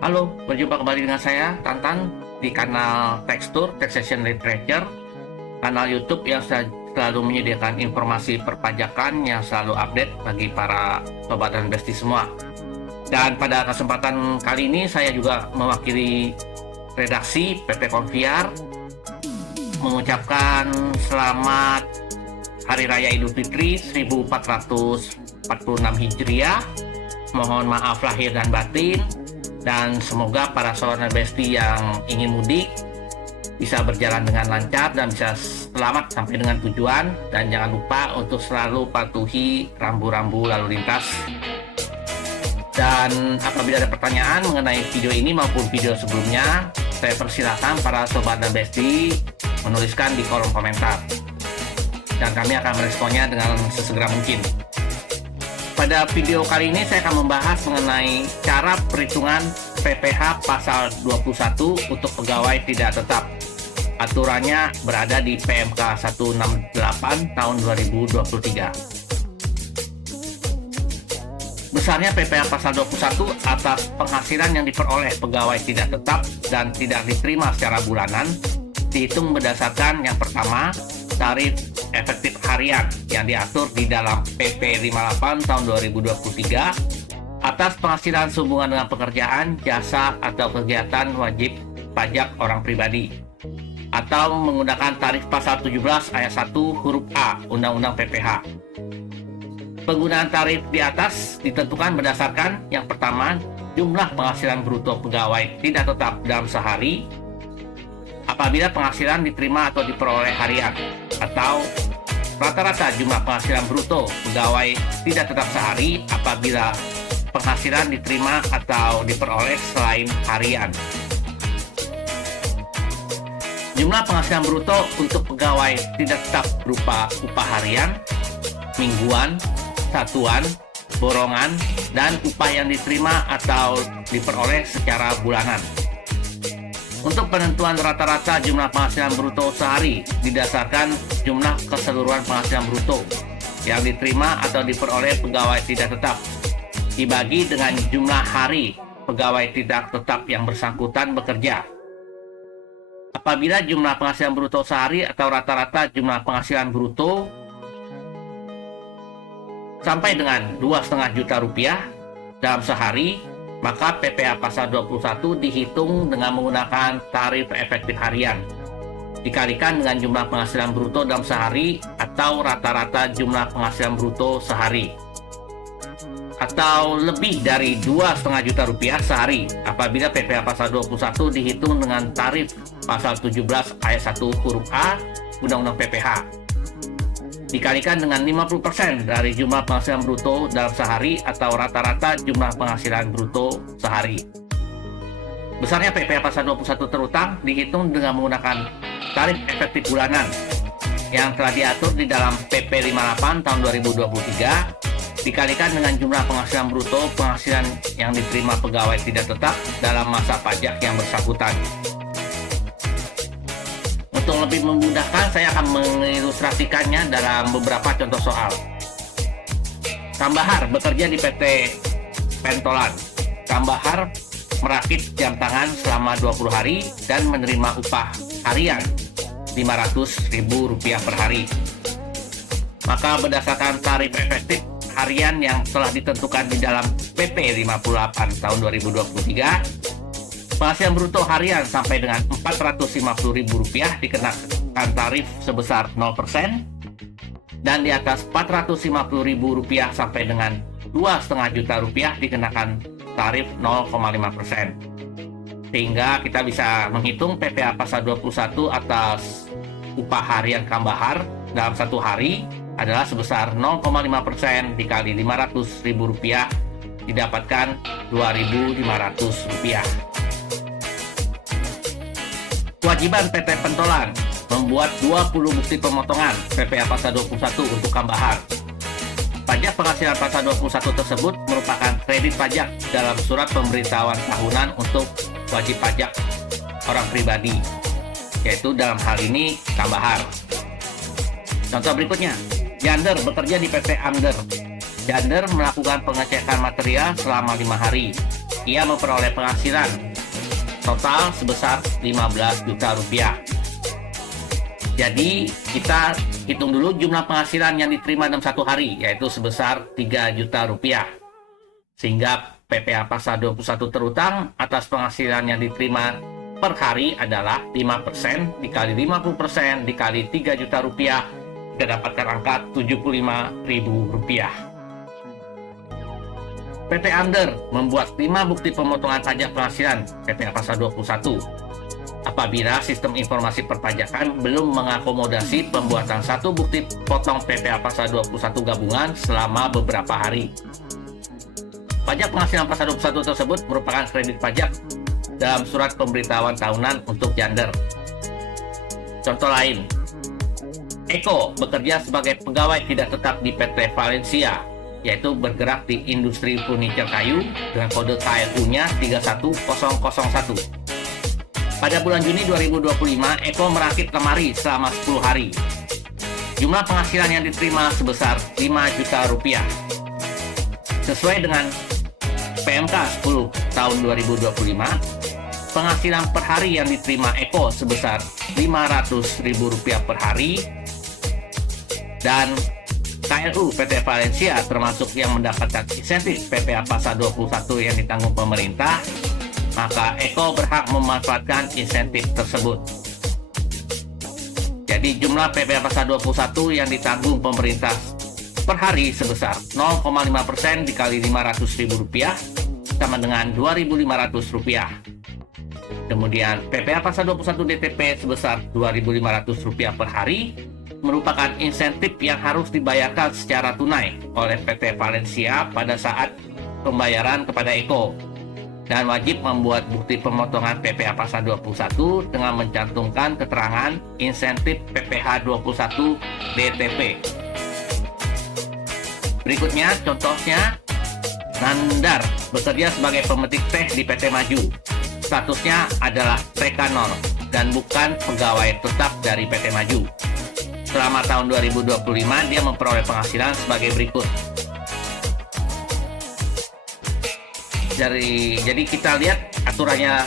Halo, berjumpa kembali dengan saya, Tantan, di kanal Tekstur, Taxation Literature, kanal YouTube yang selalu menyediakan informasi perpajakan yang selalu update bagi para sobat dan besti semua. Dan pada kesempatan kali ini, saya juga mewakili redaksi PP Konviar, mengucapkan selamat Hari Raya Idul Fitri 1446 Hijriah. Mohon maaf lahir dan batin. Dan semoga para sobat besti yang ingin mudik bisa berjalan dengan lancar dan bisa selamat sampai dengan tujuan. Dan jangan lupa untuk selalu patuhi rambu-rambu lalu lintas. Dan apabila ada pertanyaan mengenai video ini maupun video sebelumnya, saya persilakan para sobat dan besti menuliskan di kolom komentar. Dan kami akan meresponnya dengan sesegera mungkin. Pada video kali ini saya akan membahas mengenai cara perhitungan PPh pasal 21 untuk pegawai tidak tetap. Aturannya berada di PMK 168 tahun 2023. Besarnya PPh pasal 21 atas penghasilan yang diperoleh pegawai tidak tetap dan tidak diterima secara bulanan dihitung berdasarkan yang pertama, tarif efektif harian yang diatur di dalam PP 58 tahun 2023 atas penghasilan sehubungan dengan pekerjaan, jasa, atau kegiatan wajib pajak orang pribadi, atau menggunakan tarif pasal 17 ayat 1 huruf A Undang-Undang PPh. Penggunaan tarif di atas ditentukan berdasarkan yang pertama, jumlah penghasilan bruto pegawai tidak tetap dalam sehari apabila penghasilan diterima atau diperoleh harian, atau rata-rata jumlah penghasilan bruto pegawai tidak tetap sehari apabila penghasilan diterima atau diperoleh selain harian. Jumlah penghasilan bruto untuk pegawai tidak tetap berupa upah harian, mingguan, satuan, borongan, dan upah yang diterima atau diperoleh secara bulanan. Untuk penentuan rata-rata jumlah penghasilan bruto sehari didasarkan jumlah keseluruhan penghasilan bruto yang diterima atau diperoleh pegawai tidak tetap dibagi dengan jumlah hari pegawai tidak tetap yang bersangkutan bekerja. Apabila jumlah penghasilan bruto sehari atau rata-rata jumlah penghasilan bruto sampai dengan 2,5 juta rupiah dalam sehari, maka PPh pasal 21 dihitung dengan menggunakan tarif efektif harian dikalikan dengan jumlah penghasilan bruto dalam sehari atau rata-rata jumlah penghasilan bruto sehari, atau lebih dari 2,5 juta rupiah sehari apabila PPh pasal 21 dihitung dengan tarif pasal 17 ayat 1 huruf A Undang-Undang PPh dikalikan dengan 50% dari jumlah penghasilan bruto dalam sehari atau rata-rata jumlah penghasilan bruto sehari. Besarnya PPh pasal 21 terutang dihitung dengan menggunakan tarif efektif bulanan yang telah diatur di dalam PP 58 tahun 2023 dikalikan dengan jumlah penghasilan bruto penghasilan yang diterima pegawai tidak tetap dalam masa pajak yang bersangkutan. Untuk lebih memudahkan, saya akan mengilustrasikannya dalam beberapa contoh soal. Kambahar bekerja di PT Pentolan. Kambahar merakit jam tangan selama 20 hari dan menerima upah harian Rp500.000 per hari. Maka berdasarkan tarif efektif harian yang telah ditentukan di dalam PP 58 tahun 2023, penghasilan bruto harian sampai dengan Rp450.000 dikenakan tarif sebesar 0%, dan di atas Rp450.000 sampai dengan Rp2,5 juta dikenakan tarif 0,5%. Sehingga kita bisa menghitung PPh pasal 21 atas upah harian kambahar dalam satu hari adalah sebesar 0,5% dikali Rp500.000 didapatkan Rp2.500. Kewajiban PT Pentolan membuat 20 bukti pemotongan PPh pasal 21 untuk kambahar. Pajak penghasilan pasal 21 tersebut merupakan kredit pajak dalam surat pemberitahuan tahunan untuk wajib pajak orang pribadi, yaitu dalam hal ini kambahar. Contoh berikutnya, Jander bekerja di PT Amder. Jander melakukan pengecekan material selama 5 hari. ia memperoleh penghasilan total sebesar 15 juta rupiah. Jadi kita hitung dulu jumlah penghasilan yang diterima dalam satu hari, yaitu sebesar 3 juta rupiah. Sehingga PPh Pasal 21 terutang atas penghasilan yang diterima per hari adalah 5% dikali 50% dikali 3 juta rupiah, kita dapatkan angka 75.000 rupiah. PT Under membuat 5 bukti pemotongan pajak penghasilan PPh Pasal 21 apabila sistem informasi perpajakan belum mengakomodasi pembuatan satu bukti potong PPh Pasal 21 gabungan selama beberapa hari. Pajak penghasilan Pasal 21 tersebut merupakan kredit pajak dalam surat pemberitahuan tahunan untuk Under. Contoh lain, Eko bekerja sebagai pegawai tidak tetap di PT Valencia, yaitu bergerak di industri furniture kayu dengan kode KLU-nya 31001. Pada bulan Juni 2025, Eko merakit lemari selama 10 hari. Jumlah penghasilan yang diterima sebesar 5 juta rupiah. Sesuai dengan PMK 10 tahun 2025, penghasilan per hari yang diterima Eko sebesar Rp500.000 per hari, dan KLU PT Valencia termasuk yang mendapatkan insentif PPh Pasal 21 yang ditanggung pemerintah, maka Eko berhak memanfaatkan insentif tersebut. Jadi jumlah PPh Pasal 21 yang ditanggung pemerintah per hari sebesar 0,5% dikali Rp500.000 sama dengan Rp2.500. Kemudian PPh Pasal 21 DTP sebesar Rp2.500 per hari merupakan insentif yang harus dibayarkan secara tunai oleh PT Valencia pada saat pembayaran kepada Eko, dan wajib membuat bukti pemotongan PPh Pasal 21 dengan mencantumkan keterangan insentif PPh 21 DTP. Berikutnya contohnya, Nandar bekerja sebagai pemetik teh di PT Maju. Statusnya adalah TK0 dan bukan pegawai tetap dari PT Maju. Selama tahun 2025, dia memperoleh penghasilan sebagai berikut. Jadi kita lihat aturannya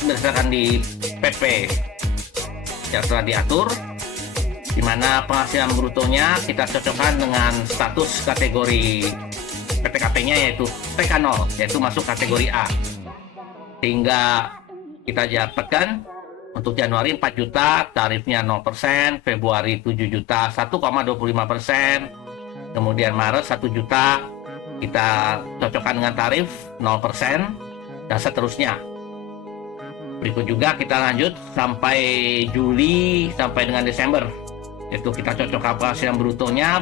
berdasarkan di PP yang telah diatur, di mana penghasilan brutonya kita cocokkan dengan status kategori PPKP-nya yaitu TK0, yaitu masuk kategori A. Sehingga kita dapatkan untuk Januari 4 juta, tarifnya 0%, Februari 7 juta, 1,25%, kemudian Maret 1 juta, kita cocokkan dengan tarif 0%, dan seterusnya. Berikut juga kita lanjut sampai Juli sampai dengan Desember, yaitu kita cocokkan penghasilan brutonya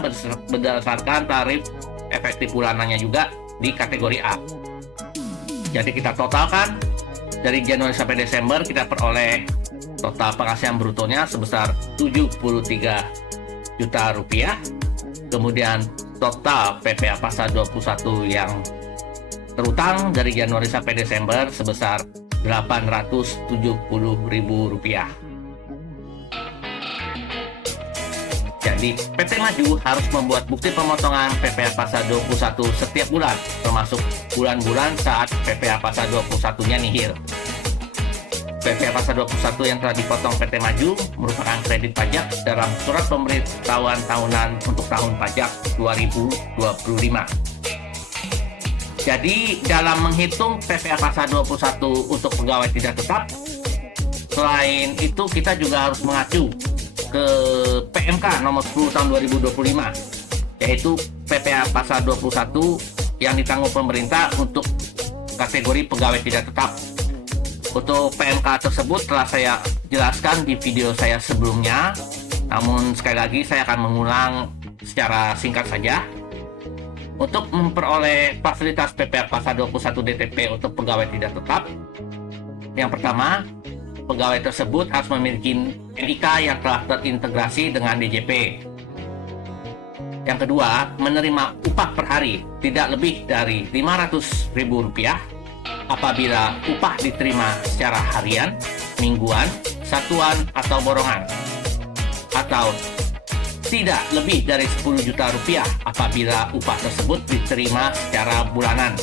berdasarkan tarif efektif bulanannya juga di kategori A. Jadi kita totalkan dari Januari sampai Desember, kita peroleh total penghasilan brutonya sebesar 73 juta rupiah. Kemudian total PPh Pasal 21 yang terutang dari Januari sampai Desember sebesar Rp870.000. Jadi PT Maju harus membuat bukti pemotongan PPh Pasal 21 setiap bulan, termasuk bulan-bulan saat PPh Pasal 21-nya nihil. PPh Pasal 21 yang telah dipotong PT Maju merupakan kredit pajak dalam surat pemberitahuan tahunan untuk tahun pajak 2025. Jadi dalam menghitung PPh Pasal 21 untuk pegawai tidak tetap, selain itu kita juga harus mengacu ke PMK nomor 10 tahun 2025, yaitu PPh Pasal 21 yang ditanggung pemerintah untuk kategori pegawai tidak tetap. Untuk PMK tersebut telah saya jelaskan di video saya sebelumnya, namun sekali lagi saya akan mengulang secara singkat saja. Untuk memperoleh fasilitas PPh Pasal 21 DTP untuk pegawai tidak tetap, yang pertama, pegawai tersebut harus memiliki NIK yang telah terintegrasi dengan DJP. Yang kedua, menerima upah per hari tidak lebih dari Rp500.000 apabila upah diterima secara harian, mingguan, satuan, atau borongan. Atau tidak lebih dari Rp10 juta apabila upah tersebut diterima secara bulanan.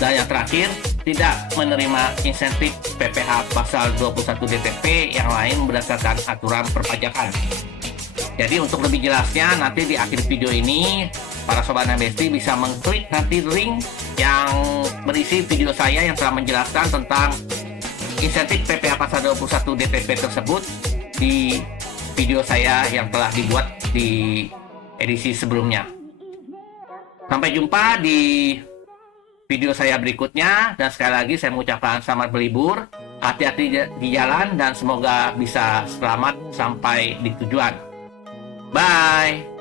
Dan yang terakhir, tidak menerima insentif PPh pasal 21 DTP yang lain berdasarkan aturan perpajakan. Jadi untuk lebih jelasnya, nanti di akhir video ini para sobat Nabesti bisa mengklik nanti link yang berisi video saya yang telah menjelaskan tentang insentif PPh pasal 21 DTP tersebut di video saya yang telah dibuat di edisi sebelumnya. Sampai jumpa di video saya berikutnya, dan sekali lagi saya mengucapkan selamat berlibur, hati-hati di jalan, dan semoga bisa selamat sampai di tujuan. Bye.